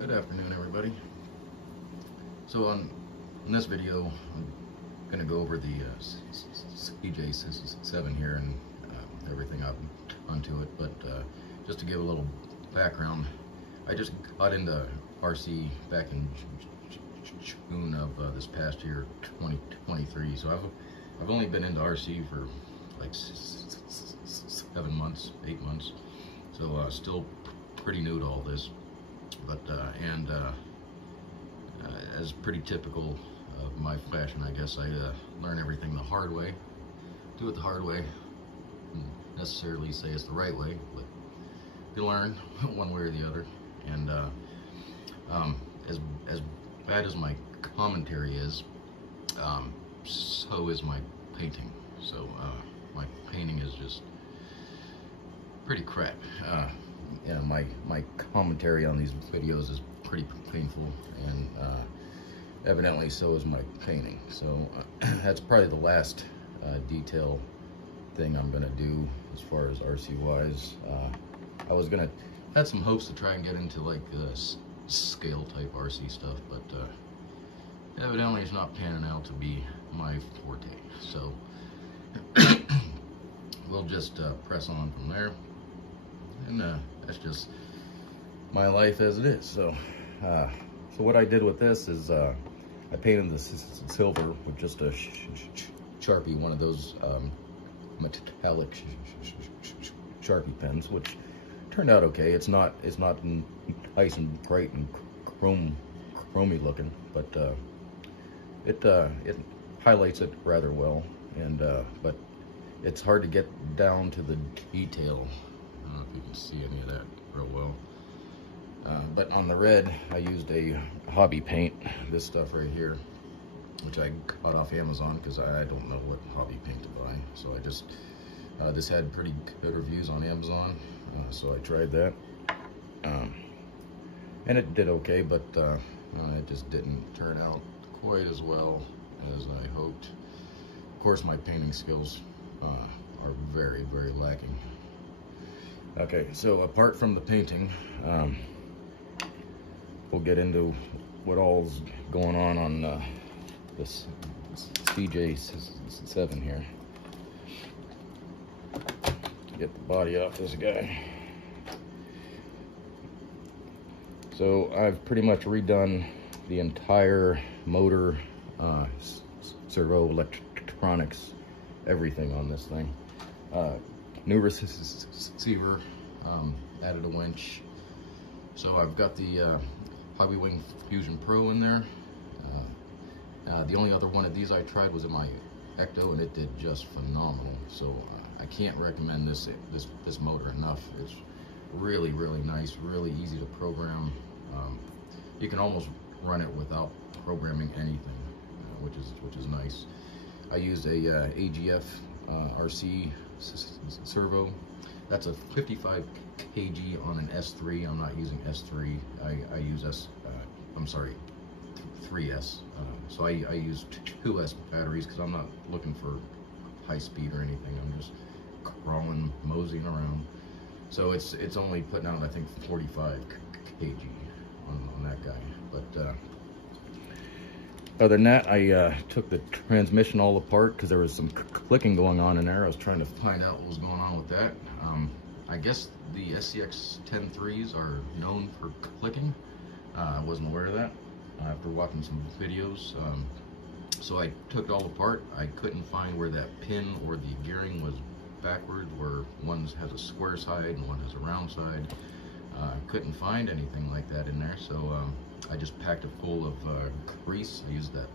Good afternoon, everybody. So in this video, I'm going to go over the CJ7 here and everything I've done to it. But just to give a little background, I just got into RC back in June of this past year, 2023. So I've only been into RC for like 7 months, 8 months. So still pretty new to all this. But as pretty typical of my fashion, I guess I learn everything the hard way, do it the hard way. Wouldn't necessarily say it's the right way, but you learn one way or the other. And as bad as my commentary is, so is my painting. So my painting is just pretty crap. Yeah, my commentary on these videos is pretty painful, and evidently so is my painting. So that's probably the last detail thing I'm gonna do as far as RC wise. I was gonna had some hopes to try and get into like scale type RC stuff, but evidently it's not panning out to be my forte. So we'll just press on from there. And that's just my life as it is. So so what I did with this is I painted the silver with just a Sharpie, one of those metallic Sharpie pens, which turned out okay. It's not nice and bright and chromy looking, but it highlights it rather well. And but it's hard to get down to the detail. I don't know if you can see any of that real well. But on the red, I used a hobby paint, this stuff right here, which I got off Amazon because I don't know what hobby paint to buy. So I just, this had pretty good reviews on Amazon, so I tried that. And it did okay, but it just didn't turn out quite as well as I hoped. Of course, my painting skills are very, very lacking. Okay, so apart from the painting, we'll get into what all's going on this CJ7 here. Get the body off this guy. So I've pretty much redone the entire motor, servo, electronics, everything on this thing. New receiver, added a winch. So I've got the Hobbywing Fusion Pro in there. The only other one of these I tried was in my Ecto, and it did just phenomenal. So I can't recommend this motor enough. It's really, really nice, really easy to program. You can almost run it without programming anything, which is nice. I used a AGFRC Servo. That's a 55 kg on an S3. I'm not using S3. I use 3S. So I use 2S batteries because I'm not looking for high speed or anything. I'm just crawling, moseying around. So it's only putting out, I think, 45 kg on that guy. But other than that, I took the transmission all apart because there was some clicking going on in there. I was trying to find out what was going on with that. I guess the SCX10.3s are known for clicking. I wasn't aware of that after watching some videos. So I took it all apart. I couldn't find where that pin or the gearing was backward, where one has a square side and one has a round side. Couldn't find anything like that in there, so I just packed it full of grease. I used that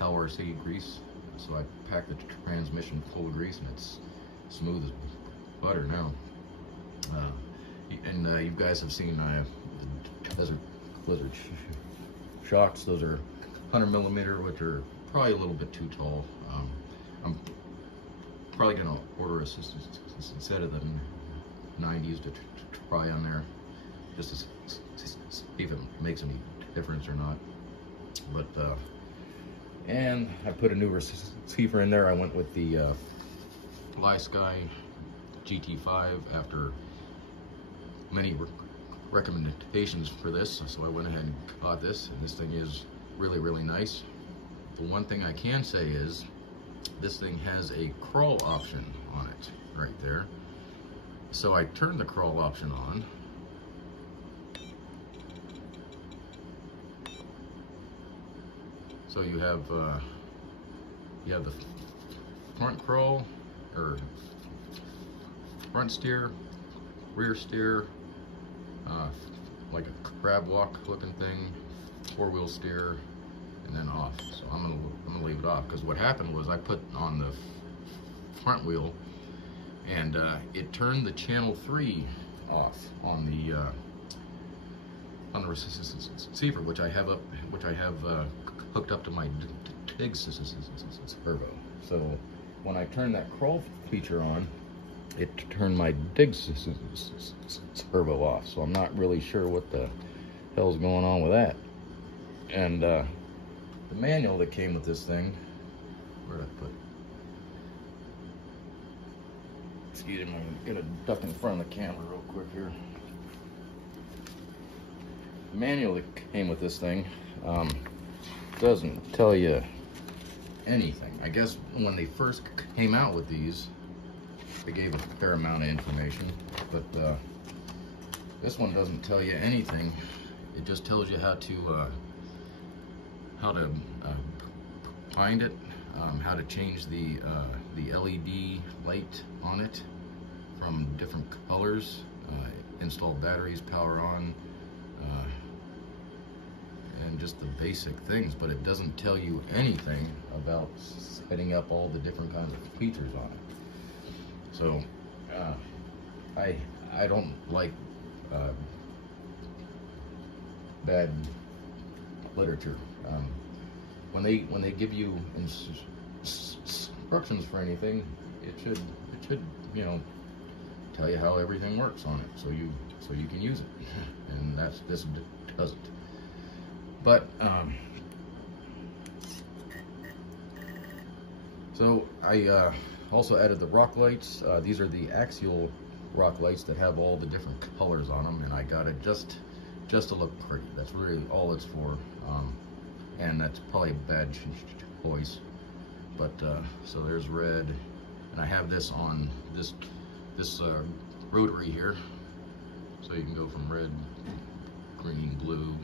AXL grease, so I packed the transmission full of grease, and it's smooth as butter now. And you guys have seen the Desert Blizzard shocks. Those are 100mm, which are probably a little bit too tall. I'm probably gonna order a set of the 90s to try on there, just to see if it makes any difference or not. But and I put a new receiver in there. I went with the Fly Sky GT5 after many recommendations for this, so I went ahead and got this, and this thing is really, really nice. The one thing I can say is this thing has a crawl option on it right there. So I turned the crawl option on. So you have the front crawl, or front steer, rear steer, like a crab walk looking thing, 4-wheel steer, and then off. So I'm gonna leave it off, because what happened was I put on the front wheel, and it turned the channel 3 off on the receiver, which I have hooked up to my Servo. So when I turned that crawl feature on, it turned my Servo off. So I'm not really sure what the hell's going on with that. And the manual that came with this thing, where did I put? Excuse me, I'm gonna duck in front of the camera real quick here. The manual that came with this thing doesn't tell you anything. I guess when they first came out with these, they gave a fair amount of information, but this one doesn't tell you anything. It just tells you how to find it, how to change the LED light on it from different colors, install batteries, power on, and just the basic things, but it doesn't tell you anything about setting up all the different kinds of features on it. So I don't like bad literature. When they give you instructions for anything, it should tell you how everything works on it, so you can use it. And this doesn't. But so I also added the rock lights. These are the Axial rock lights that have all the different colors on them, and I got it just to look pretty. That's really all it's for. And that's probably a bad choice. But so there's red, and I have this on this rotary here, so you can go from red, green, blue.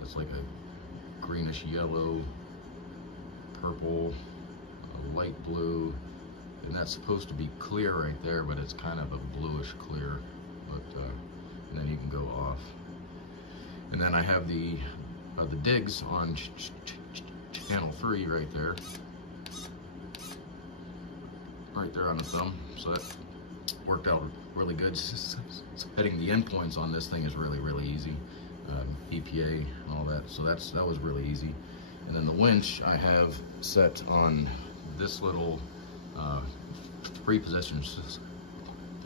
That's like a greenish yellow, purple, a light blue, and that's supposed to be clear right there, but it's kind of a bluish clear. But and then you can go off. And then I have the digs on channel 3 right there on the thumb. So that worked out really good. Setting the endpoints on this thing is really easy. EPA and all that, so that was really easy. And then the winch I have set on this little 3-position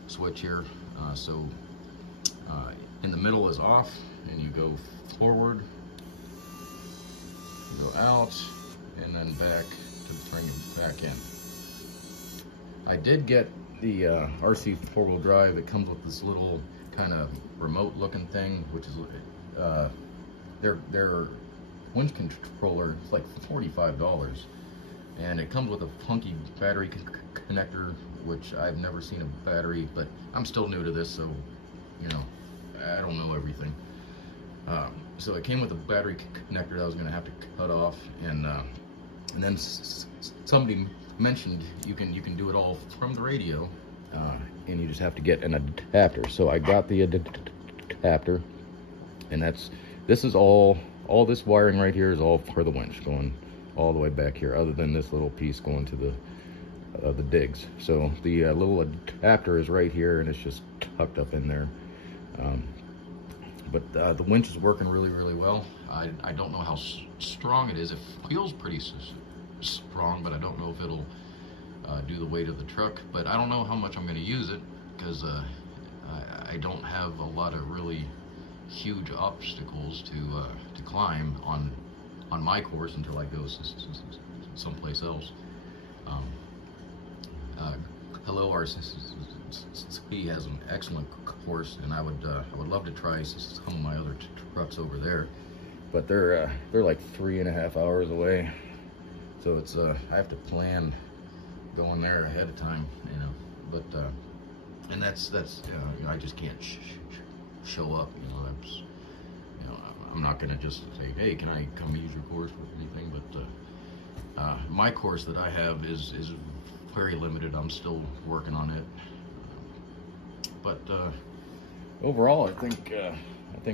switch here. So in the middle is off, and you go forward, you go out, and then back to bring it back in. I did get the RC 4-wheel drive. It comes with this little kind of remote looking thing, which is their winch controller. It's like $45, and it comes with a funky battery connector, which I've never seen a battery, but I'm still new to this, so I don't know everything. So it came with a battery connector that I was going to have to cut off, and then somebody mentioned you can do it all from the radio, and you just have to get an adapter. So I got the adapter, and this is all this wiring right here is all for the winch, going all the way back here, other than this little piece going to the digs. So the little adapter is right here, and it's just tucked up in there. But the winch is working really well. I don't know how strong it is. It feels pretty strong, but I don't know if it'll do the weight of the truck. But I don't know how much I'm going to use it, because I don't have a lot of really huge obstacles to climb on my course until I go someplace else. Hello, RC he has an excellent course, and I would love to try some of my other trucks over there, but they're like 3.5 hours away, so it's I have to plan going there ahead of time, you know. But and that's you know, I just can't show up, you know. I'm not gonna just say, hey, can I come use your course or anything, but my course that I have is very limited. I'm still working on it, but overall, I think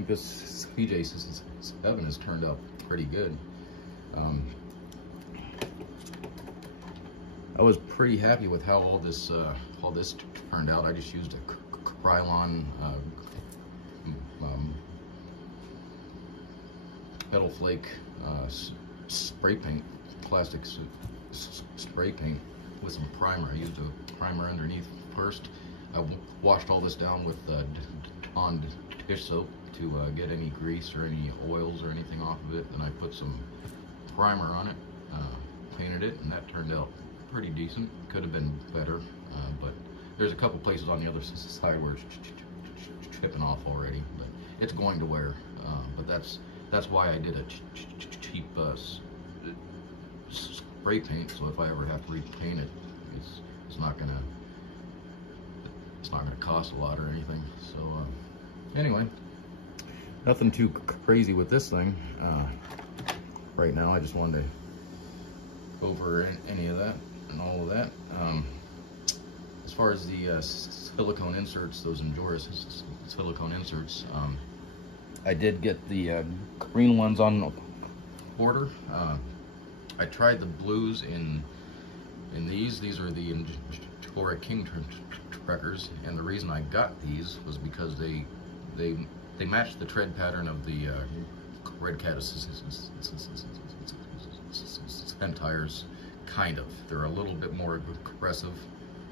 this CJ7 has turned out pretty good. I was pretty happy with how all this turned out. I just used a Krylon metal flake spray paint, plastic spray paint with some primer. I used a primer underneath first. I washed all this down with Dawn dish soap to get any grease or any oils or anything off of it. Then I put some primer on it, painted it, and that turned out pretty decent. Could have been better, but there's a couple places on the other side where it's chipping off already, but it's going to wear. But that's why I did a cheap spray paint, so if I ever have to repaint it, it's not gonna cost a lot or anything. So anyway, nothing too crazy with this thing right now. I just wanted to go over any of that and all of that. As far as the silicone inserts, those Endura silicone inserts, I did get the green ones on order. I tried the blues in these. These are the Endura King Trekkers, and the reason I got these was because they match the tread pattern of the Red Cat tires, kind of. They're a little bit more aggressive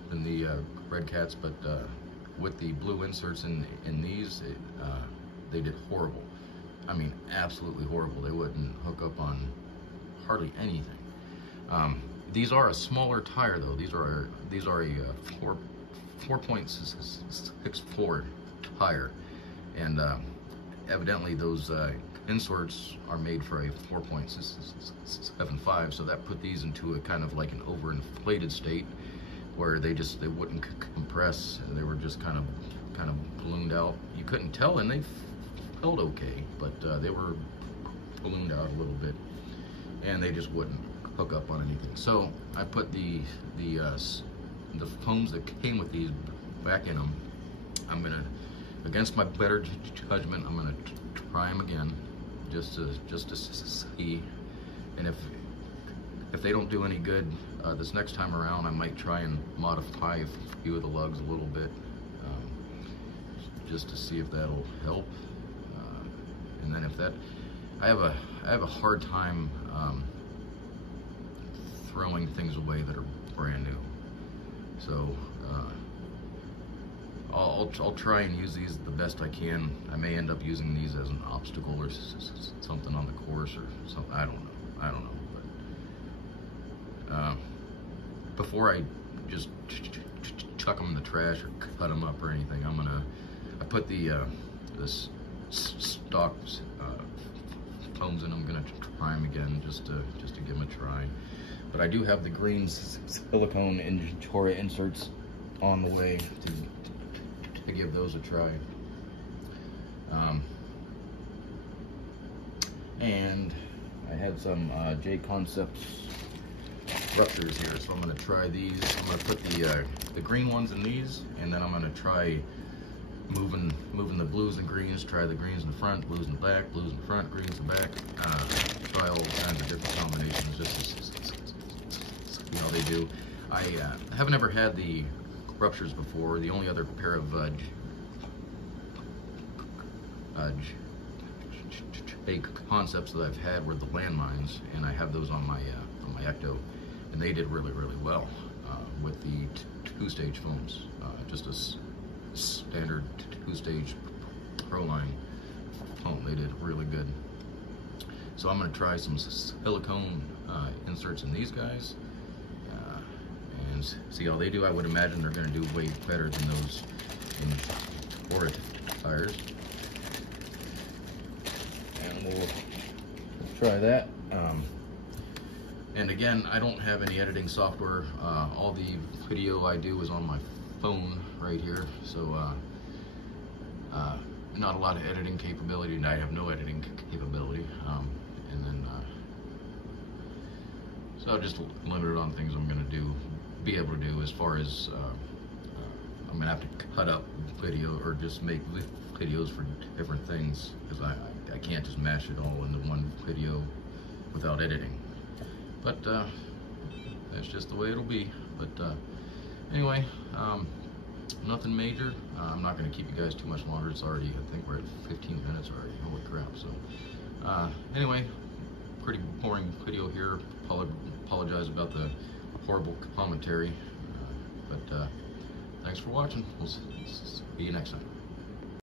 than the Red Cats, but with the blue inserts in these, they did horrible. I mean, absolutely horrible. They wouldn't hook up on hardly anything. These are a smaller tire though. These are a 4.64 tire, and evidently those inserts are made for a 4.75, so that put these into a kind of like an overinflated state where they wouldn't compress, and they were just kind of ballooned out. You couldn't tell, and they felt okay, but they were ballooned out a little bit, and they just wouldn't hook up on anything. So I put the foams that came with these back in them. I'm gonna, against my better judgment, I'm gonna try them again, just to see, and if they don't do any good this next time around, I might try and modify a few of the lugs a little bit, just to see if that'll help. And then if that, I have a hard time throwing things away that are brand new. So I'll try and use these the best I can. I may end up using these as an obstacle or something on the course or something. I don't know. But before I just chuck them in the trash or cut them up or anything, I put the stock foams in. I'm gonna try them again just to give them a try. But I do have the green silicone Endura inserts on the way to give those a try. And I had some J Concepts ruptures here, so I'm going to try these. I'm going to put the green ones in these, and then I'm going to try moving the blues and greens. Try the greens in the front, blues in the back, blues in the front, greens in the back. Try all kinds of different combinations just to see how they do. I haven't ever had the ruptures before. The only other pair of J Concepts that I've had were the landmines, and I have those on my Ecto, and they did really well with the two-stage foams. Just a standard two-stage Proline foam. They did really good. So I'm going to try some silicone inserts in these guys, and see how they do. I would imagine they're going to do way better than those Import tires. And we'll try that. And again, I don't have any editing software. All the video I do is on my phone right here, so not a lot of editing capability, and I have no editing capability. And then so I'll just limit it on things I'm going to be able to do, as far as I'm going to have to cut up video or just make videos for different things, because I can't just mash it all into one video without editing. But that's just the way it'll be. But anyway, nothing major. I'm not going to keep you guys too much longer. It's already, I think we're at 15 minutes already. Holy crap. So anyway, pretty boring video here. Apologize about the horrible commentary. But thanks for watching. We'll see you next time.